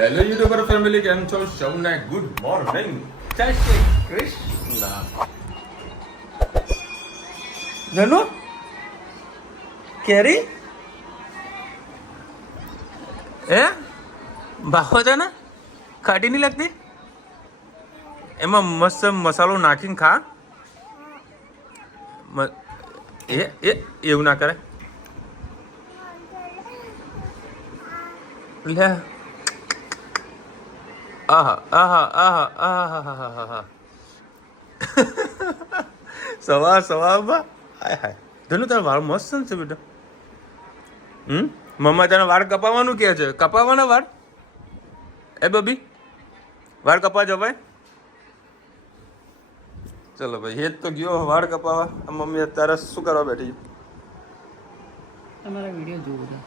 Hello YouTuber family, કેમ છો? સૌને ગુડ મોર્નિંગ, જય શ્રી કૃષ્ણ. ધનુ કેરી એ ભાવો છે ને, ખાટી નહીં લાગતી? એમાં મસ્ત મસાલો નાખીને ખા. એ એવું ના કરે લે. આહા આહા આહા આહા આહા. સવાર હાય હાય. ધનુ તારા વાળ મસ્ત છે બેટા. મમ્મા તને વાળ કપાવવાનું કહે છે. કપાવવાના વાળ? એ બબી, વાળ કપા જવાય? ચલો ભાઈ, હેત તો ગયો વાળ કપાવા. મમ્મી અત્યારે શું કરવા બેઠી? તમારા વિડીયો જોઉં છું.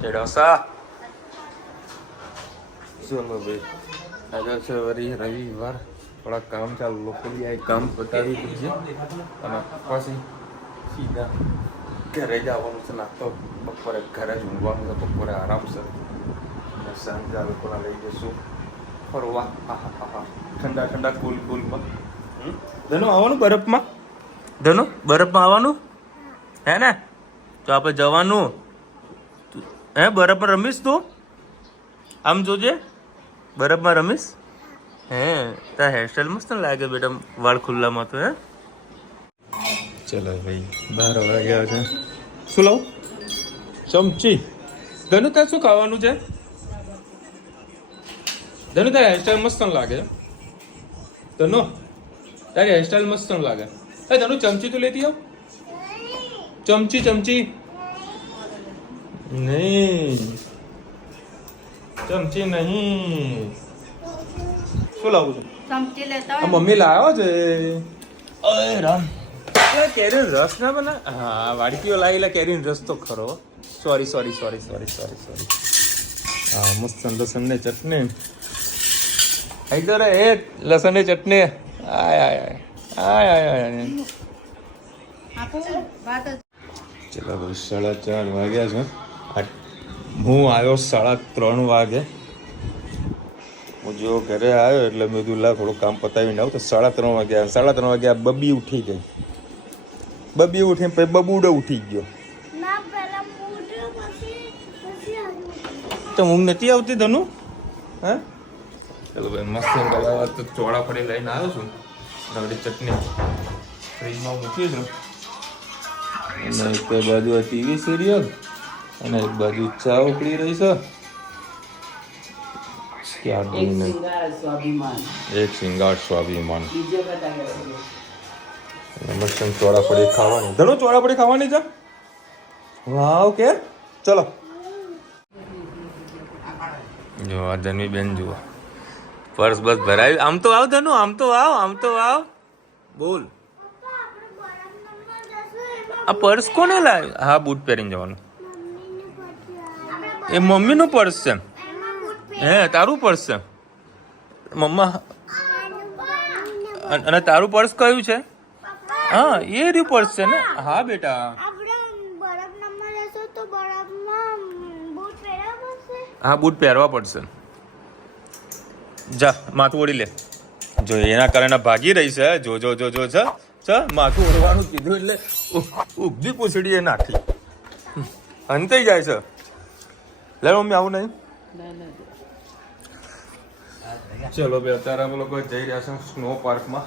ડોસા. ચલો ભાઈ, આજે છે વરી રવિવાર. થોડા કામ ચાલુ, લોકો બી આ કામ પતાવી દીધું છે અને પછી સીધા ઘરે જવાનું છે. નાખતો બપોરે ઘરે જ ઊંઘવાનું છે. બપોરે આરામ છે અને સાંજે આ લોકોને લઈ જઈશું ફરવા. હા ઠંડા ઠંડા કુલમાં. ધનુ આવવાનું બરફમાં? ધનુ બરફમાં આવવાનું હે ને? તો આપણે જવાનું. હે બરફમાં રમીશ તું? આમ જોજે, બરફમાં રમીશ. હે તાર હેરસ્ટાઈલ મસ્ત લાગે બેટા, વાળ ખુલ્લામાં તો. હે ચલો ભાઈ, 12 વાગ્યા છે. શું લાવું? ચમચી. ધનુ તાર શું ખાવાનું છે? ધનુ તારી હેરસ્ટાઈલ મસ્ત લાગે. ધનુ તારી હેરસ્ટાઈલ મસ્ત લાગે. એ ધનુ ચમચી તો લેતી આવ. ચમચી નહીં, ચમચી નહીં. શું લાવું છું? ચમચી લેતા આ મમ્મી લાવ્યો છે. અરે રામ, કેરીનો રસ ના બના? હા, વાડકીઓ લાવી લે. કેરીનો રસ તો ખરો. સોરી. હા, મસ્ત લસણ ને ચટણી. ઇધર એ લસણ ની ચટણી. આય આપો વાત જ. ચલો ભાઈ, 4:30 વાગ્યા છે. હું આવ્યો 3:30 વાગે. હું જો ઘરે આવ્યો એટલે મેં કીધું લા થોડું કામ પતાવીને આવું. તો 3:30 વાગ્યા. 3:30 વાગ્યા બબી ઉઠી ગઈ. બબી ઉઠીને પછી બબુડો ઉઠી ગયો. તો ઊંઘ નથી આવતી ધનુ? હા, ચલો ભાઈ, મસ્ત બનાવવા તો ચોળાફળી લઈને આવ્યો છું. નવરી ચટણી ફ્રીજમાં મૂકી છું. અને એક બાજુ આ ટીવી સિરિયલ અને એક બાજુ ચા ઉકળી રહી છે. એક સિંગાર સ્વાભિમાન. મસ્ત ચોળાફળી ખાવાની. ધનુ ચોળાફળી ખાવાની છે? વાવ કે. ચલો જો આ ધનવી બેન જુઓ, પર્સ બસ ભરાયું. આમ તો આવ ધનુ, આમ તો આવ. બોલ, આ પર્સ કોને લાવ્યું? હા, બૂટ પહેરીને જવાનું. એ મમ્મીનું પર્સ છે. હે, તારું પર્સ છે? મમ્મા, અને તારું પર્સ કયું છે? હા, એ રહ્યું પર્સ છે ને. હા બેટા, હા બૂટ પહેરવા પડશે. જા માથું ઓળી લે. જો એના કારણે ભાગી રહી છે. જો માથું ઓળવાનું કીધું એટલે ઊભી પૂછડી એ નાખી. હંતાઈ જાય છે. લે મમ્મી, આવું નહીં. ચલો ભાઈ, અત્યારે અમે લોકો જઈ રહ્યા છે સ્નો પાર્કમાં.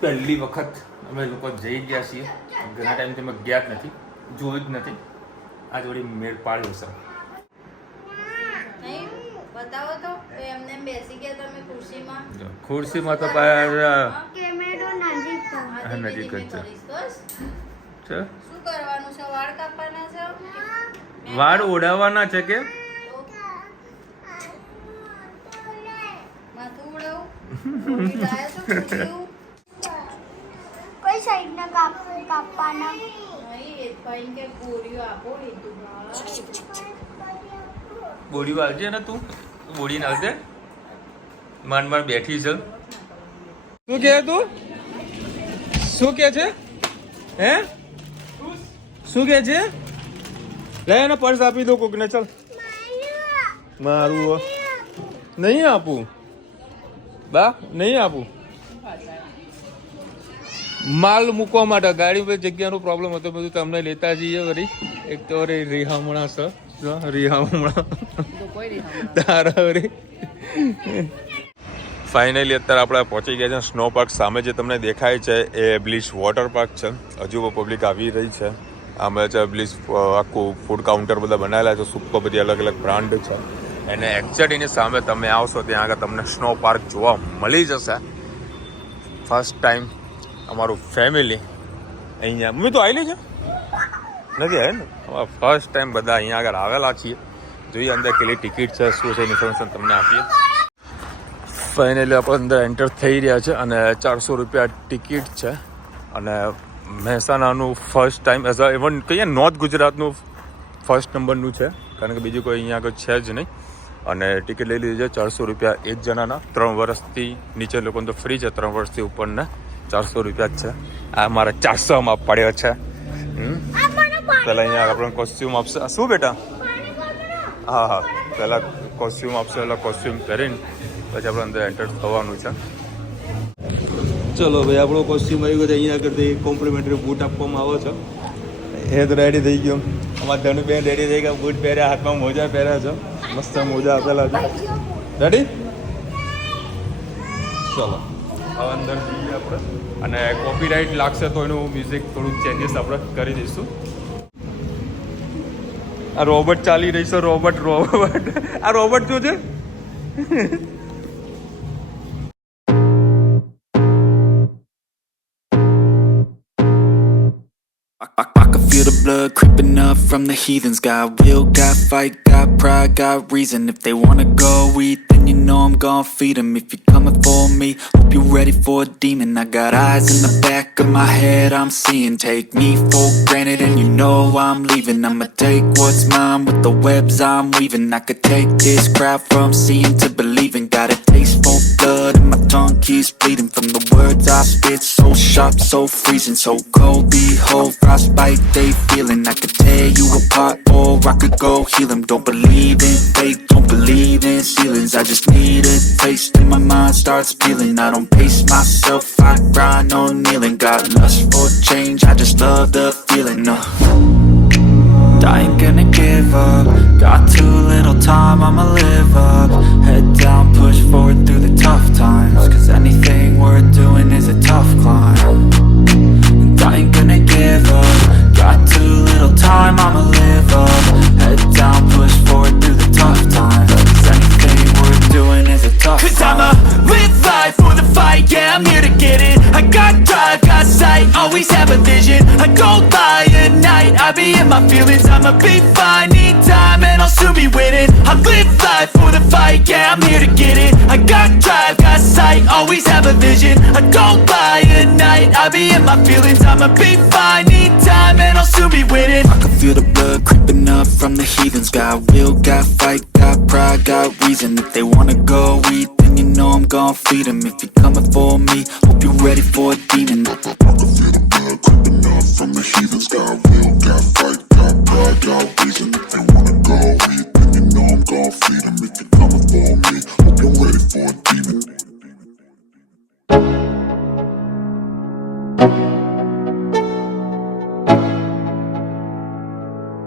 પહેલી વખત અમે લોકો જઈ ગયા છીએ. ઘણા ટાઈમથી અમે ગયા જ નથી, જોયું જ નથી. આ જોડી મેળ પાડ્યું છે. બતાવો તો એમને બેસી ગયા તમે ખુરશીમાં તો નજીક જ છે. શું કરવાનું છે? વાળ કાપવાના છે? વાળ ઓઢાવવાના છે કે માથું ઉડાવું? કોઈ સાઈડના કાપવાના નહીં, એ ભાઈ કે ગોળીઓ આપો લીધું. બોડી વાળજે ને તું. બોડી નાખજે. માંડ બેઠી છે. શું કહે તું? શું કે છે? હે, શું કે છે? લે એને પર્સ આપી દો કોકને. ચાલ મારું નહીં આપું બા, નહીં આપું. માલ મૂકવા માટે ગાડી પર જગ્યાનો પ્રોબ્લેમ હતો, બધું તમને લેતા જઈએ. વળી એક તો રીહામણા છે, રીહામણા તારા વળી. ફાઇનલી અત્યારે આપણે પહોંચી ગયા છે સ્નો પાર્ક. સામે જે તમને દેખાય છે એ બ્લીચ વોટર પાર્ક છે. હજુ પબ્લિક આવી રહી છે. આમે છે બ્લીચ આખું ફૂડ કાઉન્ટર બધા બનાવેલા છે, સુપર બધી અલગ અલગ બ્રાન્ડ છે. અને એક્ઝેક્ટ એની સામે તમે આવશો ત્યાં આગળ તમને સ્નો પાર્ક જોવા મળી જશે. ફર્સ્ટ ટાઈમ અમારું ફેમિલી અહીંયા, મમ્મી તો આવેલી છે નથી આવે ને, ફર્સ્ટ ટાઈમ બધા અહીંયા આગળ આવેલા છીએ. જોઈએ અંદર કેટલી ટિકિટ છે, શું છે, ઇન્ફોર્મેશન તમને આપીએ. ફાઇનલી આપણે અંદર એન્ટર થઈ રહ્યા છે અને 400 રૂપિયા ટિકિટ છે. અને મહેસાણાનું first time as a even કહીએ નોર્થ ગુજરાતનું ફર્સ્ટ નંબરનું છે, કારણ કે બીજું કોઈ અહીંયા આગળ છે જ નહીં. અને ટિકિટ લઈ લીધી છે 400 રૂપિયા એક જણાના. 3 વર્ષથી નીચે લોકોને તો ફ્રી છે, 3 વર્ષથી ઉપરના 400 રૂપિયા જ છે. આ મારા 400માં પડ્યો છે. પહેલાં અહીંયા આપણને કોસ્ચ્યુમ આપશે. શું બેટા? હા હા, પહેલાં કોસ્ચ્યુમ આપશે, એટલે કોસ્ચ્યુમ પહેરીને પછી આપણે અંદર એન્ટર થવાનું છે. ચલો ભાઈ, આપણો કોસ્ચ્યુમ આવી ગયો છે. અહીંયા આગળથી કોમ્પ્લિમેન્ટરી બૂટ આપવામાં આવે છે. એ તો રેડી થઈ ગયો. અમારા ધનુબેન રેડી થઈ ગયા, બૂટ પહેર્યા, હાથમાં મોજા પહેર્યા છે, મસ્ત મોજા આપેલા છે. રેડી? ચલો હવે અંદર જઈએ આપણે. અને કોપીરાઇટ લાગશે તો એનું મ્યુઝિક થોડુંક ચેન્જીસ આપણે કરી દઈશું. આ રોબોટ ચાલી રહી છે. રોબોટ આ રોબોટ શું છે? I can feel the blood creeping up from the heathens. Got will, got fight, got pride, got reason. If they wanna go eat, then you know I'm gon' feed them. If you're coming for me, hope you're ready for a demon. I got eyes in the back of my head, I'm seeing. Take me for granted and you know I'm leaving. I'ma take what's mine with the webs I'm weaving. I could take this crowd from seeing to believing. Got a taste for blood and my tongue keeps bleeding. From the words I spit, so sharp, so freezing. So cold, behold, frostbite they feeling. I could tear you apart or I could go heal them. Don't believe in fate, don't believe in ceilings. I just need a taste and my mind starts peeling. I don't pace myself, I grind on kneeling. Got lust for change, I just love the feeling. I ain't gonna give up. Got too little time, I'ma live up. Head down, push forward through the tough times. Cause anything worth doing is a tough climb. And I ain't gonna give up. Got too little time, I'ma live up. Head down, push forward through the tough times. Cause anything worth doing is a tough climb. Cause I'ma live life for the fight, yeah, I'm here to get it. I got drive, got sight, always have a vision. I go by at night, I be in my feelings. I'ma be fine, need time and I'll soon be winning. I live life for the fight, yeah, I'm here to get it. I got drive, got sight, always have a vision. I go by at night, I be in my feelings. I'ma be fine, need time and I'll soon be winning. I can feel the blood creeping up from the heathens. Got will, got fight, got pride, got reason. If they wanna go eat, then you know I'm gon' feed them. If you're coming for me, hope you're ready for a demon. I can feel the blood creeping up from the heathens. Got will, got fight, got pride, got reason. If they wanna go eat, then you know I'm gon' feed them. If you're coming for me, hope you're ready for a demon.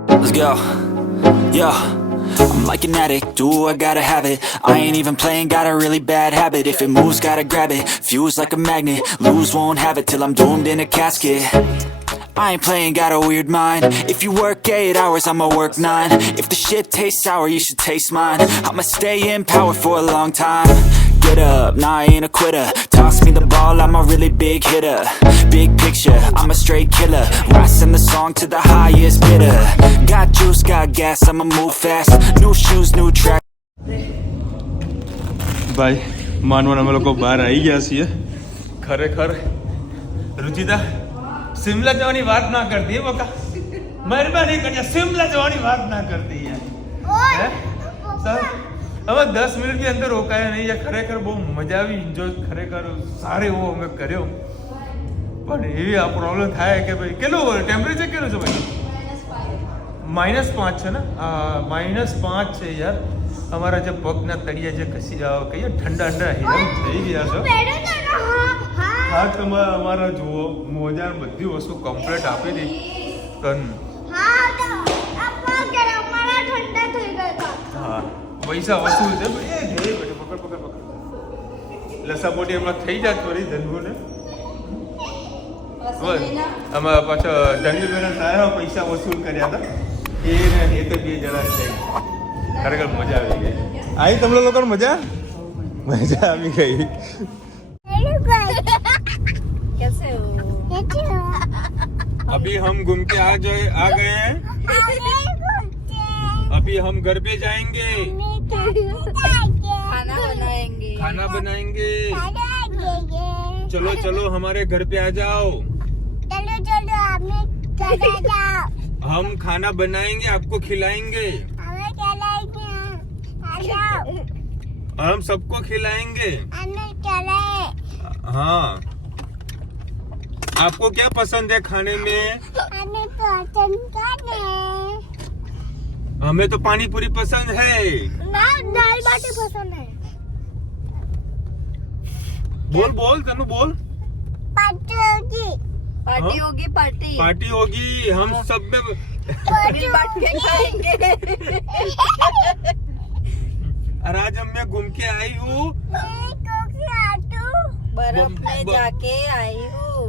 Let's go. Yo, I'm like an addict, do I gotta have it. I ain't even playing, got a really bad habit. If it moves, gotta grab it, fuse like a magnet. Lose, won't have it till I'm doomed in a casket. I ain't playing, got a weird mind. If you work 8 hours, I'ma work 9. If the shit tastes sour, you should taste mine. I'ma stay in power for a long time. Get up, nah, I ain't a quitter. Toss me the ball, I'm a really big hitter. Big picture, I'm a straight killer. Rising the song to the highest bidder. Got juice, got gas, I'ma move fast. New shoes, new track. ભાઈ માનવાના અમે લોકો બહાર આવી ગયા છીએ. ખરેખર રુચિતા શિમલા જવાની વાત ના કરતી બકા, મહેરબાની કરી શિમલા જવાની વાત ના કરતી યાર. સર હવે 10 મિનિટ બી અંદર રોકાયા નહીં યાર. ખરેખર બહુ મજા આવી, એન્જોય ખરેખર સારો એવો અમે કર્યો. પણ એવી આ પ્રોબ્લેમ થાય કે ભાઈ કેટલું ટેમ્પરેચર કેટલું છે ભાઈ? -5 છે ને? -5 છે યાર. અમારા જે પગના તળિયા જે કહીએ ઠંડા હિરમ થઈ ગયા છે. હા તમે અમારા જુઓ મોજા બધી વસ્તુ કમ્પ્લીટ આપી દી કન. હા પૈસા વસૂલ છે. પકડ. લસા મોટી એમાં થઈ જાય થોડી ધનગુને. આમાં પાછા ધનગુને સારા પૈસા વસૂલ કર્યા હતા. એ તો 2 જણા છે. ખરેખર મજા આવી ગઈ. આવી તમને લોકોને મજા આવી ગઈ. कैसे हो? अभी हम घूम के आ गए हैं. अभी हम घर पे जाएंगे. खाना बनाएंगे. चलो हमारे घर पे आ जाओ. हम खाना बनाएंगे आपको खिलाएंगे. हम सबको खिलाएंगे. हाँ आपको क्या पसंद है खाने में? हमें तो पानी पूरी पसंद है. दाल बाटी पसंद है. बोल तनु बोल. पार्टी होगी पार्टी. पार्टी होगी. हम सब में मिल बांट के खाएंगे. और आज हम मैं घूम के आई हूँ. बर्फ में जाके आई हूँ.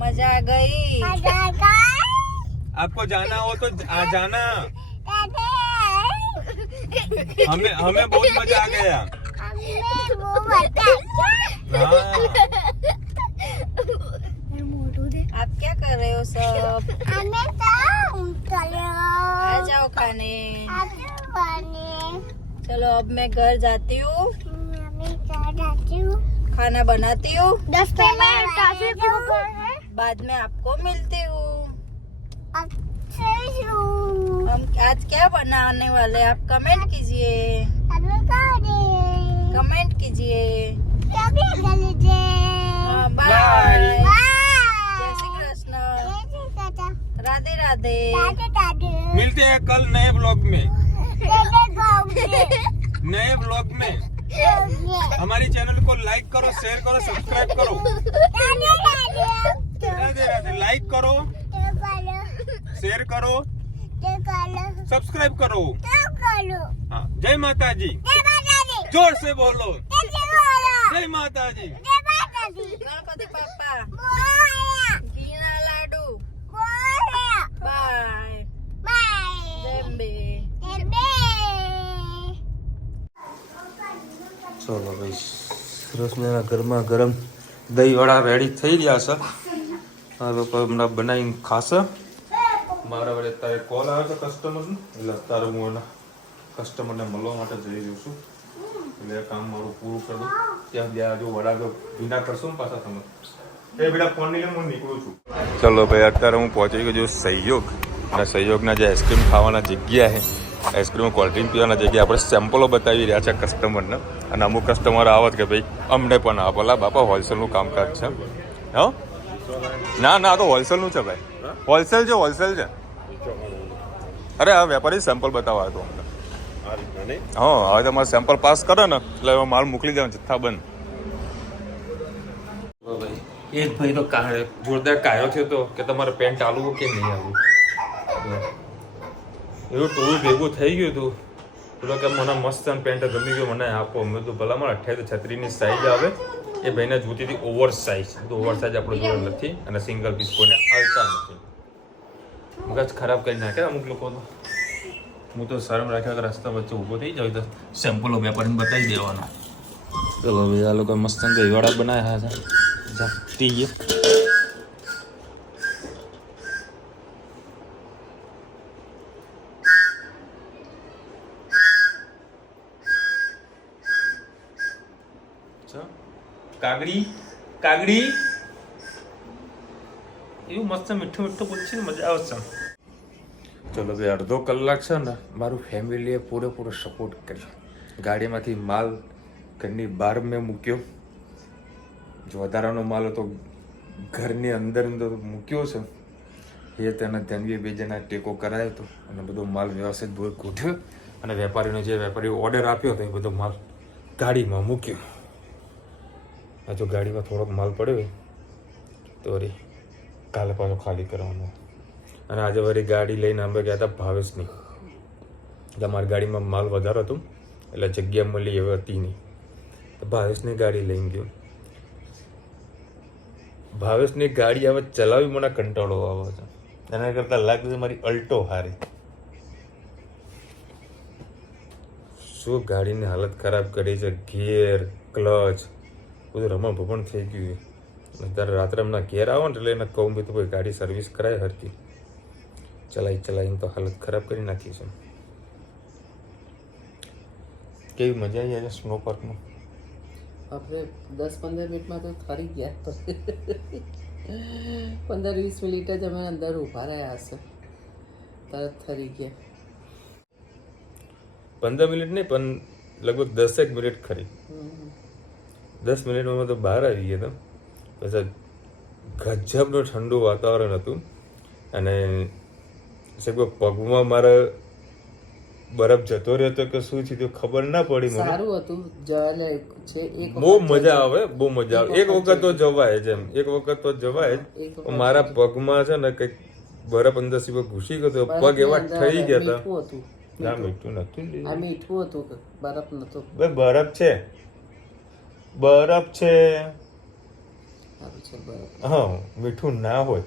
मजा आ गई. आपको जाना हो तो आ जाना. हमें बहुत मजा आ गया. आप क्या कर रहे हो सब? आ जाओ खाने. चलो अब मैं घर जाती हूँ. खाना बनाती हूँ. 10 मिनट बाद में आपको मिलती हूँ. हम आज क्या बनाने वाले आप कमेंट कीजिए. कमेंट कीजिए. बाय. जय श्री कृष्ण. राधे राधे. मिलते हैं कल नए ब्लॉग में. नए ब्लॉग में. हमारी चैनल को लाइक करो, शेयर करो, सब्सक्राइब करो. राधे राधे. लाइक करो, शेयर करो, सब्सक्राइब करो. हाँ जय माता जी. जोर से बोलो. जय माता जी. गणपति पापा. घीना लाडू. बाय. जय अंबे. ચલો ભાઈ સરસના ગરમા ગરમ દહીંવાળા રેડી થઈ રહ્યા છે. આ લોકો હમણાં બનાવીને ખાશે. મારા વડે તારે કોલ આવે છે કસ્ટમરનો, એટલે અત્યારે હું એના કસ્ટમરને મળવા માટે જઈ રહ્યો છું. એટલે કામ મારું પૂરું કરી દઉં. ત્યાં બે જો વડા જો ભીના કરશો ને પાછા તમે એ બેટા ફોન લઈને હું નીકળું છું. ચલો ભાઈ અત્યારે હું પહોંચી ગયો સહયોગ. અને સહયોગના જે આઈસ્ક્રીમ ખાવાના જગ્યા છે, આઈસ્ક્રીમ કોલ્ડ ડ્રિંક પીવાના જગ્યાએ આપણે સેમ્પલો બતાવી રહ્યા છે કસ્ટમરને. અને અમુક કસ્ટમર આવત કે ભાઈ અમને પણ આ ભલા બાપા હોલસેલનું કામકાજ છે. હા ના તો હોલસેલનું છે ભાઈ. હોલસેલ છે. અરે આ વેપારી સેમ્પલ બતાવવા હતો અમને. હા હવે તમારે સેમ્પલ પાસ કરે ને એટલે એમાં માલ મોકલી દેવાનો જથ્થા બંધ. એક ભાઈ તો જોરદાર કાયો થયો તો કે તમારે પેન્ટ આલવું કે નહીં આલવું. એવું ટોળું ભેગું થઈ ગયું હતું. પેલો કે મને મસ્ત પેન્ટ ગમી ગયો, મને આપો. મેં તો ભલા મને 38-36ની સાઈઝ આવે. એ ભાઈને જોતી હતી ઓવર સાઇઝ. તો ઓવર સાઇઝ આપણે જોડે નથી અને સિંગલ પીસ કોઈને આવતા નથી. મગજ ખરાબ કરી નાખે અમુક લોકો તો. હું તો શરમ રાખ્યા કે રસ્તા વચ્ચે ઊભો થઈ જાવ તો સેમ્પલો વેપારીને બતાવી દેવાનો. ચલો ભાઈ આ લોકો મસ્ત દહીંવાળા બનાવ્યા છે. જાતી ગયા. કાગડી એવું મસ્ત મીઠું પૂછીને મજા આવશે. ચલો ભાઈ અડધો કલાક છે ને મારું ફેમિલીએ પૂરેપૂરો સપોર્ટ કર્યો. ગાડીમાંથી માલ ઘરની બહાર મેં મૂક્યો. જો વધારાનો માલ હતો ઘરની અંદર મૂક્યો છે. હેત અને ધનવીએ બે જણા ટેકો કરાયો હતો અને બધો માલ વ્યવસ્થિત ગોઠવ્યો અને વેપારીનો જે વેપારીએ ઓર્ડર આપ્યો હતો એ બધો માલ ગાડીમાં મૂક્યો. હજુ ગાડીમાં થોડોક માલ પડ્યો તો વળી કાલે પાછો ખાલી કરવાનો. અને આજે વળી ગાડી લઈને અમે ગયા હતા ભાવેશની. એટલે અમારી ગાડીમાં માલ વધારો હતો એટલે જગ્યા મળી એવી હતી નહીં. તો ભાવેશની ગાડી લઈને ગયો. ભાવેશની ગાડી હવે ચલાવી મને કંટાળો આવે છે. એના કરતાં લાગે છે મારી અલ્ટો હારી. શું ગાડીની હાલત ખરાબ કરી છે, ગિયર ક્લચ બધું રમણ ભમણ થઈ ગયું. અત્યારે રાત્રે એમના ઘેર આવો ને એટલે એને કહું બી તો કોઈ ગાડી સર્વિસ કરાય હરકી. ચલાવીને તો હાલત ખરાબ કરી નાખી છે. કેવી મજા આવી આજે સ્નો પાર્કમાં? આપણે 10-15 મિનિટમાં તો થરી ગયા. 15-20 મિનિટ જ અમે અંદર ઊભા રહ્યા હશે, તરત થરી ગયા. 15 મિનિટ નહીં પણ લગભગ 10 મિનિટ ખરી. 10 મિનિટમાં તો બહાર આવી ગયા હતા. પછી ગજબનું ઠંડુ વાતાવરણ હતું અને પગમાં મારા બરફ જતો રહ્યો હતો કે શું થયું ખબર ના પડી મને. સારું હતું, બહુ મજા આવે, બહુ મજા આવે. એક વખત તો જવાય જ, એક વખત તો જવાય જ. મારા પગમાં છે ને કંઈક બરફ અંદર સીધો ઘૂસી ગયો, પગ એવા થઈ ગયા હતા. ના મીઠું નતું, આ મીઠું હતું કે બરફ નતો? બરફ છે, બરફ છે. હા, મીઠું ના હોય,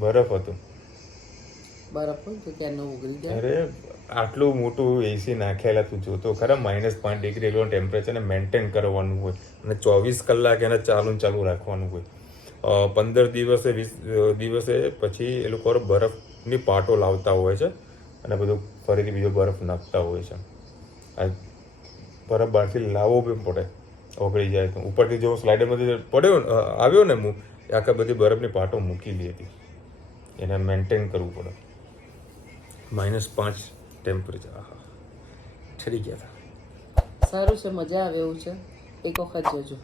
બરફ હતું. બરફ હોય તો ક્યાંનો ઉગરી જાય. અરે આટલું મોટું એસી નાખેલા તું જોતો ખરા, -5 ડિગ્રી એટલું ટેમ્પરેચરને મેન્ટેન કરવાનું હોય અને 24 કલાક એને ચાલુ રાખવાનું હોય. 15 દિવસે 20 દિવસે પછી એ લોકો બરફની પાટો લાવતા હોય છે અને બધું ફરીથી બીજો બરફ નાખતા હોય છે. આ બરફ બહારથી લાવવો બી પડે, ઓગળી જાય તો. ઉપરથી જો સ્લાઇડરમાંથી પડ્યો આવ્યો ને હું, આખા બધી બરફની પાટો મૂકેલી હતી. એને મેન્ટેન કરવું પડે. -5 ટેમ્પરેચર. આહા, ઠરી ગયા હતા. સારું છે, મજા આવે એવું છે. એક વખત જજો,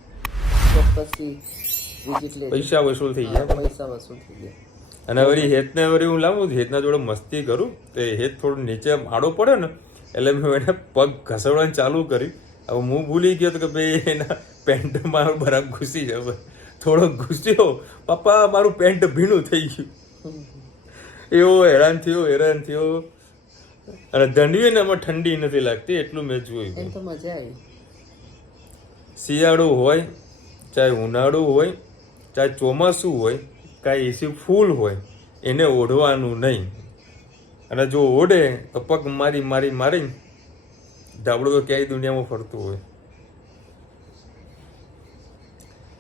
ચોક્કસથી વિઝિટ લેજો. પૈસા વસૂલ થઈ ગયા. પૈસા વસૂલ થઈ ગયા. અને વળી હેતને વળી હું લાવું, હેતના જોડે મસ્તી કરું તો હેત થોડું નીચે આડો પડે ને એટલે મેં એને પગ ઘસડવાનું ચાલુ કરી. હવે હું ભૂલી ગયો તો કે ભાઈ એના પેન્ટમાં બરફ ઘૂસી જશે. થોડો ઘૂસ્યો, પપ્પા મારું પેન્ટ ભીનું થઈ ગયું. એવો હેરાન થયો. અને ધંડવીને એમાં ઠંડી નથી લાગતી એટલું મેં જોયું. એમ તો મજા આવી. શિયાળો હોય, ચાહે ઉનાળો હોય, ચાહે ચોમાસું હોય, કાંઈ એસી ફૂલ હોય, એને ઓઢવાનું નહીં. અને જો ઓઢે તો પગ મારી ધાબળું તો ક્યાંય દુનિયામાં ફરતું હોય.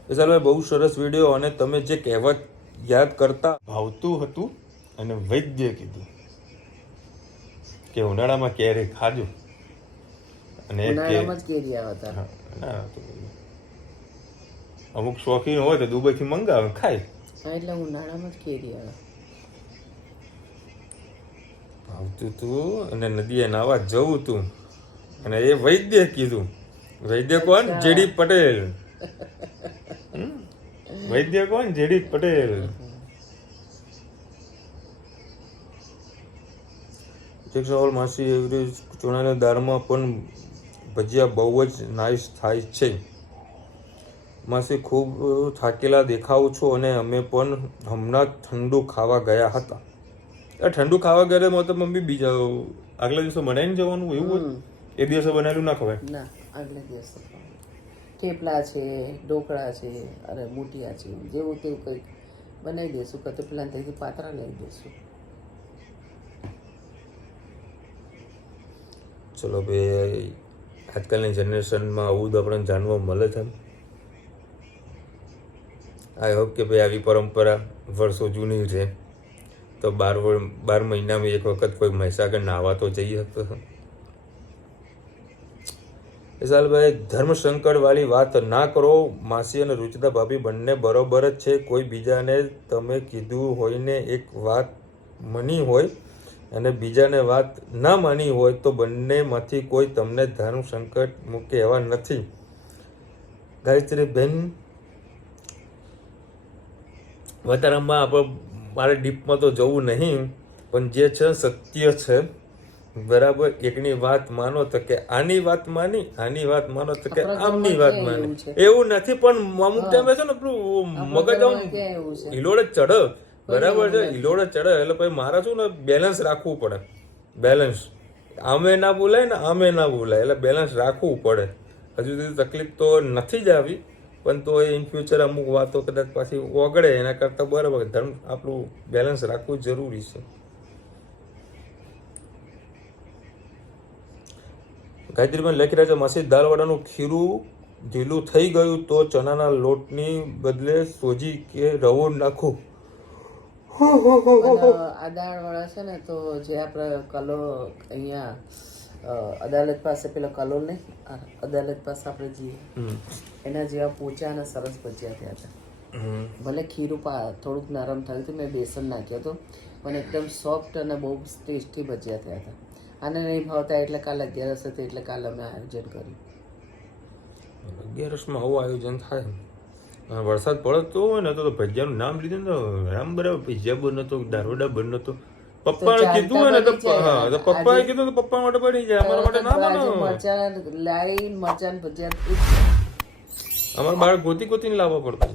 એ ચાલો બહુ સરસ વિડીયો. અને તમે જે કહેવત યાદ કરતા ભાવતું હતું અને વૈદ્ય કીધું કે ઉનાળામાં કેરી ખાજો. અને ઉનાળામાં જ કેરી આવતા. અમુક શોખીન હોય તો દુબઈથી મંગાવે ખાય. એટલે ઉનાળામાં જ કેરી આવે. ભાવતું તું અને નદીએ નાવા જવું તું અને એ વૈદ્ય કીધું. વૈદ્ય કોણ? જેડી પટેલ. વૈદ્ય કોણ? જેડી પટેલ. સવાલ માસી એવરેજ ચણાની દાળમાં પણ ભજીયા બહુ જ નાઇસ થાય છે. માસી ખૂબ થાકેલા દેખાવ છો અને અમે પણ હમણાં ઠંડુ ખાવા ગયા હતા. ઠંડુ ખાવા ગયા તો મમ્મી બીજા આગલા દિવસે બનાવીને જવાનું એવું હોય? એ દિવસે બનાવેલું ના ખવાય ના, આગલા દિવસે થેપલા છે, ઢોકળા છે, અરે મૂઠિયા છે, જેવું તેવું કંઈક બનાવી દઈશું. કે તો પેલા ત્યાંથી પાતરા લઈ દઈશું. ચલો ભાઈ, આજકાલની જનરેશનમાં આવું જ આપણને જાણવા મળે છે. આઈ હોપ કે ભાઈ આવી પરંપરા વર્ષો જૂની છે. તો 12 મહિનામાં એક વખત કોઈ મહીસાગર નાહવા તો જઈ શકતો. એ સાલ ભાઈ, ધર્મ સંકટવાળી વાત ના કરો. માસી અને રુચિતા ભાભી બંને બરોબર જ છે. કોઈ બીજાને તમે કીધું હોય ને એક વાત મની હોય અને બીજાને વાત ના માની હોય તો બંનેમાંથી કોઈ તમને ધર્મ સંકટ મૂકે એવા નથી. ગાયત્રી બેન, વતારામાં આપણે મારે ડીપમાં તો જવું નહીં, પણ જે છે સત્ય છે, બરાબર. એકની વાત માનો તો કે આની વાત માની, આની વાત માનો તો કે આમની વાત માની. એવું નથી, પણ અમુક ટાઈમે છે ને પેલું મગજ આમ હિલોડે ચડે, બરાબર છે, હિલોડે ચડે એટલે પછી મારે શું ને બેલેન્સ રાખવું પડે. બેલેન્સ આમે ના બોલાય ને આમે ના બોલાય, એટલે બેલેન્સ રાખવું પડે. હજુ સુધી તકલીફ તો નથી જ આવી, પણ તો ઇન ફ્યુચર અમુક વાતો કદાચ પાછી ઓગળે એના કરતાં બરાબર ધર્મ આપણું બેલેન્સ રાખવું જરૂરી છે. ગાયત્રીબેન લખી રહ્યા છે, માસી દાળવડાનું ખીરું ઢીલું થઈ ગયું તો ચણાના લોટની બદલે સોજી કે રવો નાખો. આ દાળવાળા છે ને તો જે આપણે કલો અહીંયા અદાલત પાસે પેલો કલો નહીં, અદાલત પાસે આપણે જઈએ એના જેવા પોચા અને સરસ ભજીયા થયા હતા. ભલે ખીરું થોડુંક નરમ થયું હતું, મેં બેસન નાખ્યો હતો, પણ એકદમ સોફ્ટ અને બહુ ટેસ્ટી ભજીયા થયા હતા. આને નહીં ભાવતા એટલે કાલે 11 હતી, એટલે કાલે અમે આયોજન કર્યું. 11માં આવું આયોજન થાય. વરસાદ પડતો હોય ને તો ભજીયાનું નામ લીધું ને રામ બરાબર ભજીયા બનતો, દારોડા બનતો. પપ્પાએ કીધું હોય ને તો પપ્પાએ કીધું તો પપ્પા માટે બની જાય, અમારા માટે ના બને. મરચાં લાઈન મરચાં ભજીયા અમારે બાળક ગોતીને લાવવા પડતું.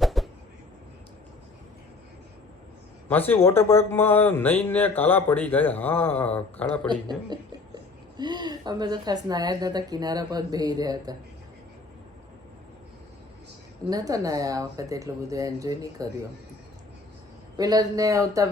માસી વોટર પાર્કમાં નહીં ને કાળા પડી ગયા. હા, કાળા પડી ગયા. અમે તો ખાસ નાયા જ નતા, કિનારા પર બેહી રહ્યા હતા. નતા નાયા આ વખતે, એટલું બધું એન્જોય નહીં કર્યું. પેલા ને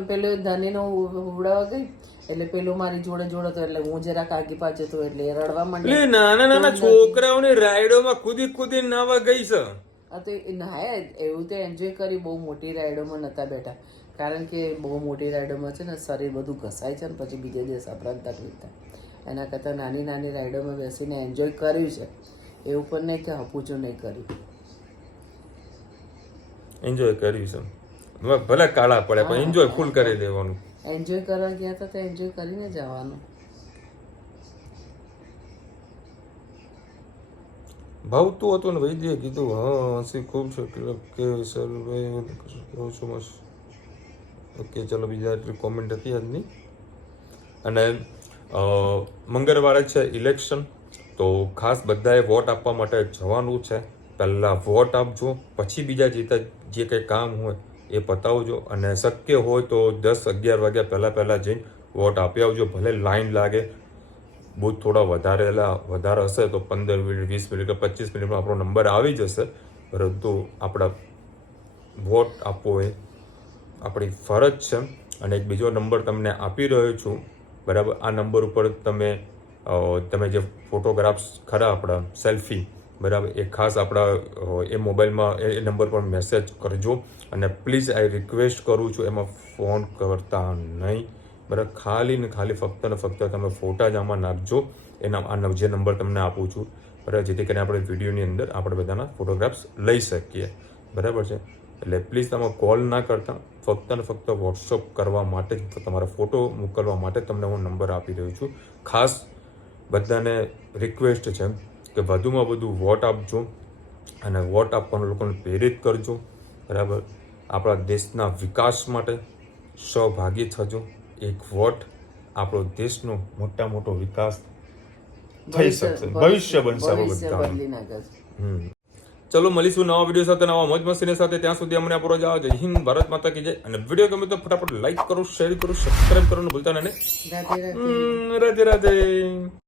પેલું ધનીનો ઉડાવવા ગઈ એટલે પેલું મારી જોડે જોડે તો એટલે હું જરાક આગી પાછળ હતો એટલે રડવા માંડી. નાના છોકરાઓની રાઈડોમાં કૂદી નાવા ગઈ છે. હા તો નાયા એવું તો એન્જોય કરી. બહુ મોટી રાઈડોમાં નતા બેઠા, કારણ કે બહુ મોટી રાઈડોમાં છે ને શરીર બધું ઘસાય છે ને પછી બીજે દિવસ આપણને તકલીફ થાય. એના કરતાં નાની નાની રાઈડોમાં બેસીને એન્જોય કર્યું છે. એવું પણ નહીં કે હપુચું નહીં કર્યું, એન્જોય કર્યું છે. ભલે કાળા પડે પણ એન્જોય ફૂલ કરી દેવાનું. એન્જોય કરવા ગયા હતા તો એન્જોય કરીને જવાનું. ભાવતું હતું ને વૈદ્યએ કીધું. હા, હસી ખૂબ છે કે સરભાઈ કહું છું મસ્ત. ઓકે, ચલો બીજા એટલી કોમેન્ટ હતી આજની. અને મંગળવારે છે ઇલેક્શન, તો ખાસ બધાએ વોટ આપવા માટે જવાનું છે. પહેલાં વોટ આપજો, પછી બીજા જે કંઈ કામ હોય એ પતાવજો. અને શક્ય હોય તો 10-11 વાગ્યા પહેલાં જઈને વોટ આપી આવજો. ભલે લાઈન લાગે, બહુ થોડા વધારે હશે તો 15 મિનિટ 20 મિનિટ કે 25 મિનિટમાં આપણો નંબર આવી જશે. પરંતુ આપણા વોટ આપવો એ આપણી ફરજ છે. અને એક બીજો નંબર તમને આપી રહ્યો છું, બરાબર. આ નંબર ઉપર તમે જે ફોટોગ્રાફ્સ ખરા આપણા સેલ્ફી, બરાબર, એ ખાસ આપણા એ મોબાઈલમાં એ નંબર પર મેસેજ કરજો. અને પ્લીઝ આઈ રિક્વેસ્ટ કરું છું, એમાં ફોન કરતા નહીં, બરાબર. ખાલી ને ખાલી ફક્ત ને ફક્ત તમે ફોટા જ આમાં નાખજો. આ જે નંબર તમને આપું છું, બરાબર, જેથી કરીને આપણે વિડીયોની અંદર આપણે બધાના ફોટોગ્રાફ્સ લઈ શકીએ, બરાબર છે. એટલે પ્લીઝ તમે કોલ ના કરતા, ફક્ત ને ફક્ત વોટ્સઅપ કરવા માટે જ, તમારા ફોટો મોકલવા માટે તમને હું નંબર આપી રહ્યો છું. ખાસ બધાને રિક્વેસ્ટ છે કે વધુમાં વધુ વોટ આપજો અને વોટ આપવાનું લોકોને પ્રેરિત કરજો, બરાબર. આપણા દેશના વિકાસ માટે સહભાગી થજો. એક વોટ આપણો દેશનો મોટો વિકાસ થઈ શકશે, ભવિષ્ય બનશે આપણું બધાનું. ચલો મળીશું નવા વિડીયો સાથે, નવા મોજ મસ્તીની સાથે. ત્યાં સુધી અમને આપણો જાઓ. જય હિન્દ, ભારત માતા કી જય. અને વિડીયો ગમે તો ફટાફટ લાઈક કરો, શેર કરો, સબસ્ક્રાઇબ કરવાનું ભૂલતા નહીં. રાધે રાધે.